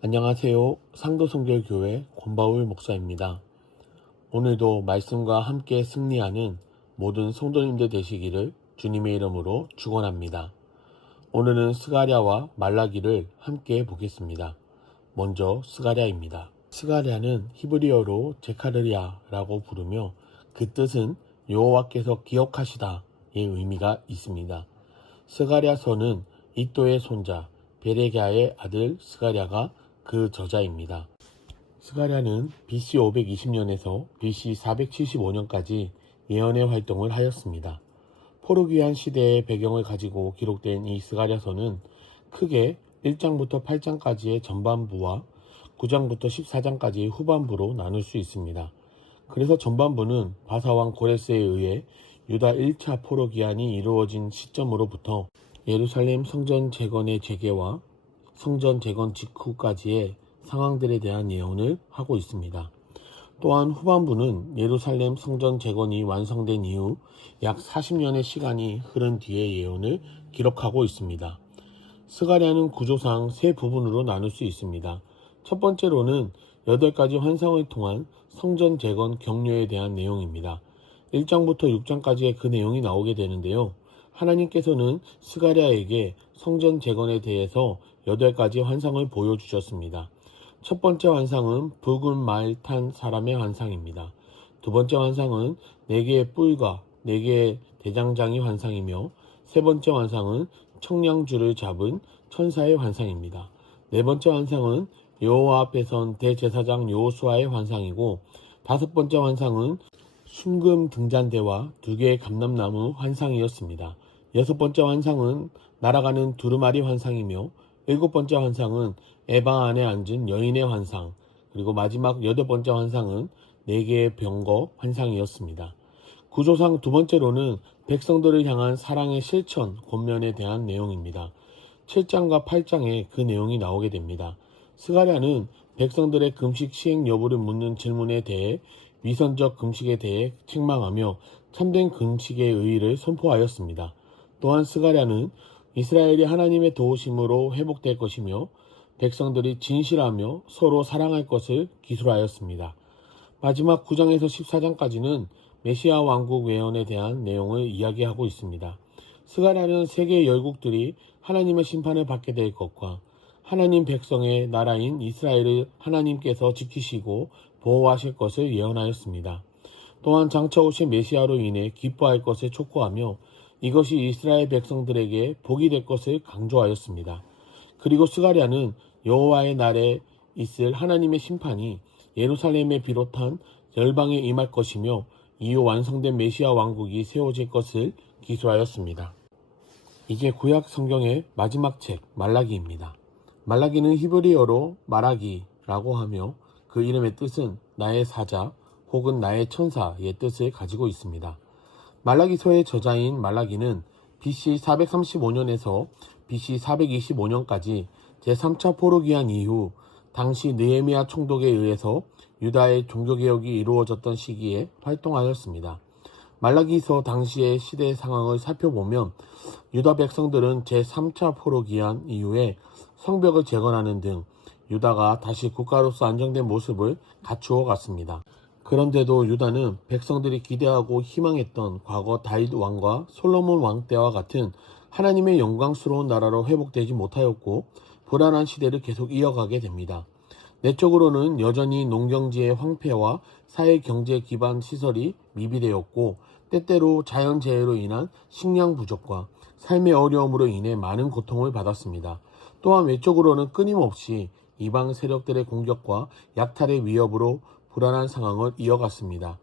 안녕하세요. 상도성결교회 권바울 목사입니다. 오늘도 말씀과 함께 승리하는 모든 성도님들 되시기를 주님의 이름으로 축원합니다. 오늘은 스가랴와 말라기를 함께 보겠습니다. 먼저 스가랴입니다. 스가랴는 히브리어로 제카르야라고 부르며 그 뜻은 여호와께서 기억하시다의 의미가 있습니다. 스가랴서는 이또의 손자 베레랴의 아들 스가랴가 그 저자입니다. 스가랴는 BC 520년에서 BC 475년까지 예언의 활동을 하였습니다. 포르기안 시대의 배경을 가지고 기록된 이 스가랴서는 크게 1장부터 8장까지의 전반부와 9장부터 14장까지의 후반부로 나눌 수 있습니다. 그래서 전반부는 바사왕 고레스에 의해 유다 1차 포르기안이 이루어진 시점으로부터 예루살렘 성전 재건의 재개와 성전 재건 직후까지의 상황들에 대한 예언을 하고 있습니다. 또한 후반부는 예루살렘 성전 재건이 완성된 이후 약 40년의 시간이 흐른 뒤의 예언을 기록하고 있습니다. 스가랴는 구조상 세 부분으로 나눌 수 있습니다. 첫 번째로는 8가지 환상을 통한 성전 재건 격려에 대한 내용입니다. 1장부터 6장까지의 그 내용이 나오게 되는데요. 하나님께서는 스가랴에게 성전 재건에 대해서 8가지 환상을 보여주셨습니다. 첫 번째 환상은 붉은 말 탄 사람의 환상입니다. 두 번째 환상은 4개의 뿔과 4개의 대장장이 환상이며 세 번째 환상은 청량줄을 잡은 천사의 환상입니다. 네 번째 환상은 여호와 앞에 선 대제사장 여호수아의 환상이고 다섯 번째 환상은 순금 등잔대와 2개의 감람나무 환상이었습니다. 여섯 번째 환상은 날아가는 두루마리 환상이며 일곱 번째 환상은 에바 안에 앉은 여인의 환상, 그리고 마지막 8번째 환상은 4개의 병거 환상이었습니다. 구조상 두 번째로는 백성들을 향한 사랑의 실천, 권면에 대한 내용입니다. 7장과 8장에 그 내용이 나오게 됩니다. 스가랴는 백성들의 금식 시행 여부를 묻는 질문에 대해 위선적 금식에 대해 책망하며 참된 금식의 의의를 선포하였습니다. 또한 스가랴는 이스라엘이 하나님의 도우심으로 회복될 것이며 백성들이 진실하며 서로 사랑할 것을 기술하였습니다. 마지막 9장에서 14장까지는 메시아 왕국 외연에 대한 내용을 이야기하고 있습니다. 스가랴는 세계 열국들이 하나님의 심판을 받게 될 것과 하나님 백성의 나라인 이스라엘을 하나님께서 지키시고 보호하실 것을 예언하였습니다. 또한 장차 오신 메시아로 인해 기뻐할 것을 촉구하며 이것이 이스라엘 백성들에게 복이 될 것을 강조하였습니다. 그리고 스가랴는 여호와의 날에 있을 하나님의 심판이 예루살렘에 비롯한 열방에 임할 것이며 이후 완성된 메시아 왕국이 세워질 것을 기술하였습니다. 이제 구약 성경의 마지막 책 말라기입니다. 말라기는 히브리어로 마라기라고 하며 그 이름의 뜻은 나의 사자 혹은 나의 천사의 뜻을 가지고 있습니다. 말라기서의 저자인 말라기는 BC 435년에서 BC 425년까지 제3차 포르기안 이후 당시 느헤미야 총독에 의해서 유다의 종교개혁이 이루어졌던 시기에 활동하였습니다. 말라기서 당시의 시대 상황을 살펴보면 유다 백성들은 제3차 포르기안 이후에 성벽을 재건하는 등 유다가 다시 국가로서 안정된 모습을 갖추어 갔습니다. 그런데도 유다는 백성들이 기대하고 희망했던 과거 다윗 왕과 솔로몬 왕 때와 같은 하나님의 영광스러운 나라로 회복되지 못하였고 불안한 시대를 계속 이어가게 됩니다. 내적으로는 여전히 농경지의 황폐와 사회 경제 기반 시설이 미비되었고 때때로 자연재해로 인한 식량 부족과 삶의 어려움으로 인해 많은 고통을 받았습니다. 또한 외적으로는 끊임없이 이방 세력들의 공격과 약탈의 위협으로 불안한 상황을 이어갔습니다.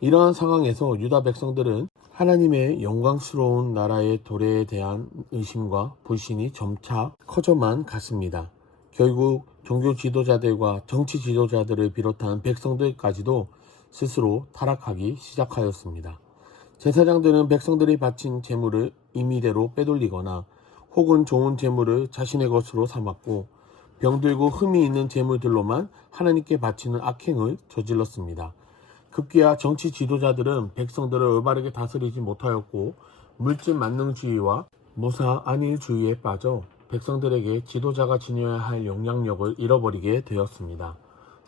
이러한 상황에서 유다 백성들은 하나님의 영광스러운 나라의 도래에 대한 의심과 불신이 점차 커져만 갔습니다. 결국 종교 지도자들과 정치 지도자들을 비롯한 백성들까지도 스스로 타락하기 시작하였습니다. 제사장들은 백성들이 바친 제물을 임의대로 빼돌리거나 혹은 좋은 제물을 자신의 것으로 삼았고 병들고 흠이 있는 제물들로만 하나님께 바치는 악행을 저질렀습니다. 급기야 정치 지도자들은 백성들을 올바르게 다스리지 못하였고 물질 만능주의와 무사 안일주의에 빠져 백성들에게 지도자가 지녀야 할 영향력을 잃어버리게 되었습니다.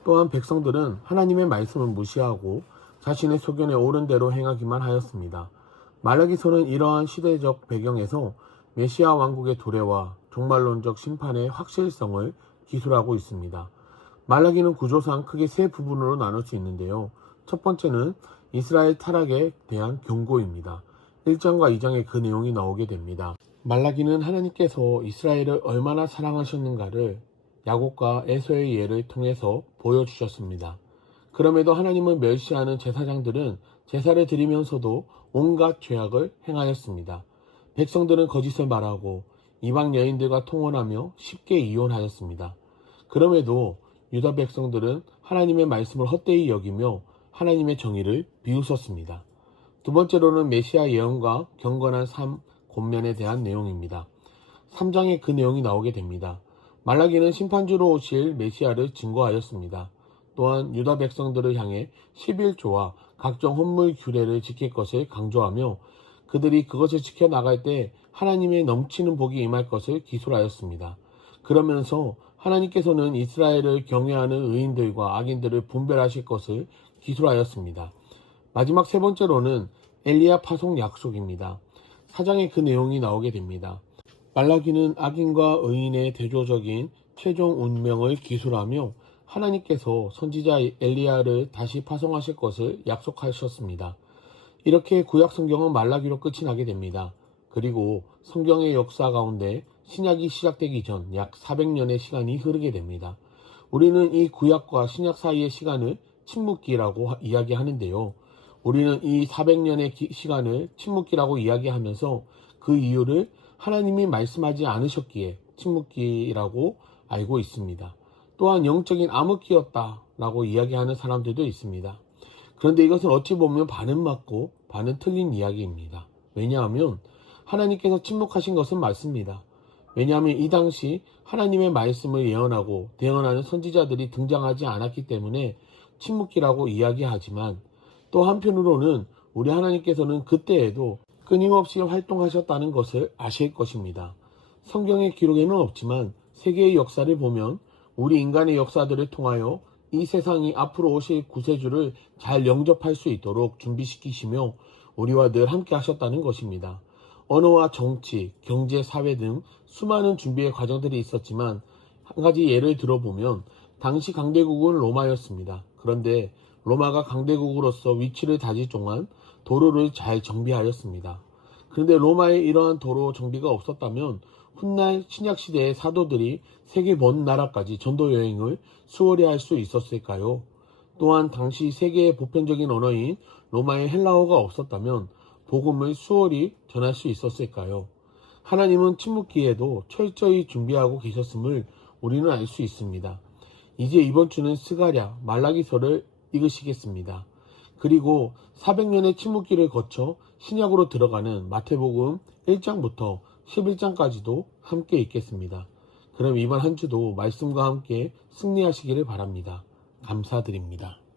또한 백성들은 하나님의 말씀을 무시하고 자신의 소견에 옳은 대로 행하기만 하였습니다. 말라기서는 이러한 시대적 배경에서 메시아 왕국의 도래와 종말론적 심판의 확실성을 기술하고 있습니다. 말라기는 구조상 크게 세 부분으로 나눌 수 있는데요. 첫 번째는 이스라엘 타락에 대한 경고입니다. 1장과 2장에 그 내용이 나오게 됩니다. 말라기는 하나님께서 이스라엘을 얼마나 사랑하셨는가를 야곱과 에서의 예를 통해서 보여주셨습니다. 그럼에도 하나님을 멸시하는 제사장들은 제사를 드리면서도 온갖 죄악을 행하였습니다. 백성들은 거짓을 말하고 이방 여인들과 통혼하며 쉽게 이혼하였습니다. 그럼에도 유다 백성들은 하나님의 말씀을 헛되이 여기며 하나님의 정의를 비웃었습니다. 두 번째로는 메시아 예언과 경건한 삶 권면에 대한 내용입니다. 3장에 그 내용이 나오게 됩니다. 말라기는 심판주로 오실 메시아를 증거하였습니다. 또한 유다 백성들을 향해 11조와 각종 헌물 규례를 지킬 것을 강조하며 그들이 그것을 지켜나갈 때 하나님의 넘치는 복이 임할 것을 기술하였습니다. 그러면서 하나님께서는 이스라엘을 경외하는 의인들과 악인들을 분별하실 것을 기술하였습니다. 마지막 세 번째로는 엘리야 파송 약속입니다. 4장에 그 내용이 나오게 됩니다. 말라기는 악인과 의인의 대조적인 최종 운명을 기술하며 하나님께서 선지자 엘리야를 다시 파송하실 것을 약속하셨습니다. 이렇게 구약 성경은 말라기로 끝이 나게 됩니다. 그리고 성경의 역사 가운데 신약이 시작되기 전 약 400년의 시간이 흐르게 됩니다. 우리는 이 구약과 신약 사이의 시간을 침묵기라고 이야기하는데요. 우리는 이 400년의 시간을 침묵기라고 이야기하면서 그 이유를 하나님이 말씀하지 않으셨기에 침묵기라고 알고 있습니다. 또한 영적인 암흑기였다라고 이야기하는 사람들도 있습니다. 그런데 이것은 어찌 보면 반은 맞고 반은 틀린 이야기입니다. 왜냐하면 하나님께서 침묵하신 것은 맞습니다. 왜냐하면 이 당시 하나님의 말씀을 예언하고 대언하는 선지자들이 등장하지 않았기 때문에 침묵기라고 이야기하지만 또 한편으로는 우리 하나님께서는 그때에도 끊임없이 활동하셨다는 것을 아실 것입니다. 성경의 기록에는 없지만 세계의 역사를 보면 우리 인간의 역사들을 통하여 이 세상이 앞으로 오실 구세주를 잘 영접할 수 있도록 준비시키시며 우리와 늘 함께 하셨다는 것입니다. 언어와 정치, 경제, 사회 등 수많은 준비의 과정들이 있었지만 한 가지 예를 들어보면 당시 강대국은 로마였습니다. 그런데 로마가 강대국으로서 위치를 다질 동안 도로를 잘 정비하였습니다. 그런데 로마에 이러한 도로 정비가 없었다면 훗날 신약시대의 사도들이 세계 먼 나라까지 전도 여행을 수월히 할 수 있었을까요? 또한 당시 세계의 보편적인 언어인 로마의 헬라어가 없었다면 복음을 수월히 전할 수 있었을까요? 하나님은 침묵기에도 철저히 준비하고 계셨음을 우리는 알 수 있습니다. 이제 이번 주는 스가랴, 말라기서를 읽으시겠습니다. 그리고 400년의 침묵기를 거쳐 신약으로 들어가는 마태복음 1장부터 11장까지도 함께 읽겠습니다. 그럼 이번 한 주도 말씀과 함께 승리하시기를 바랍니다. 감사드립니다.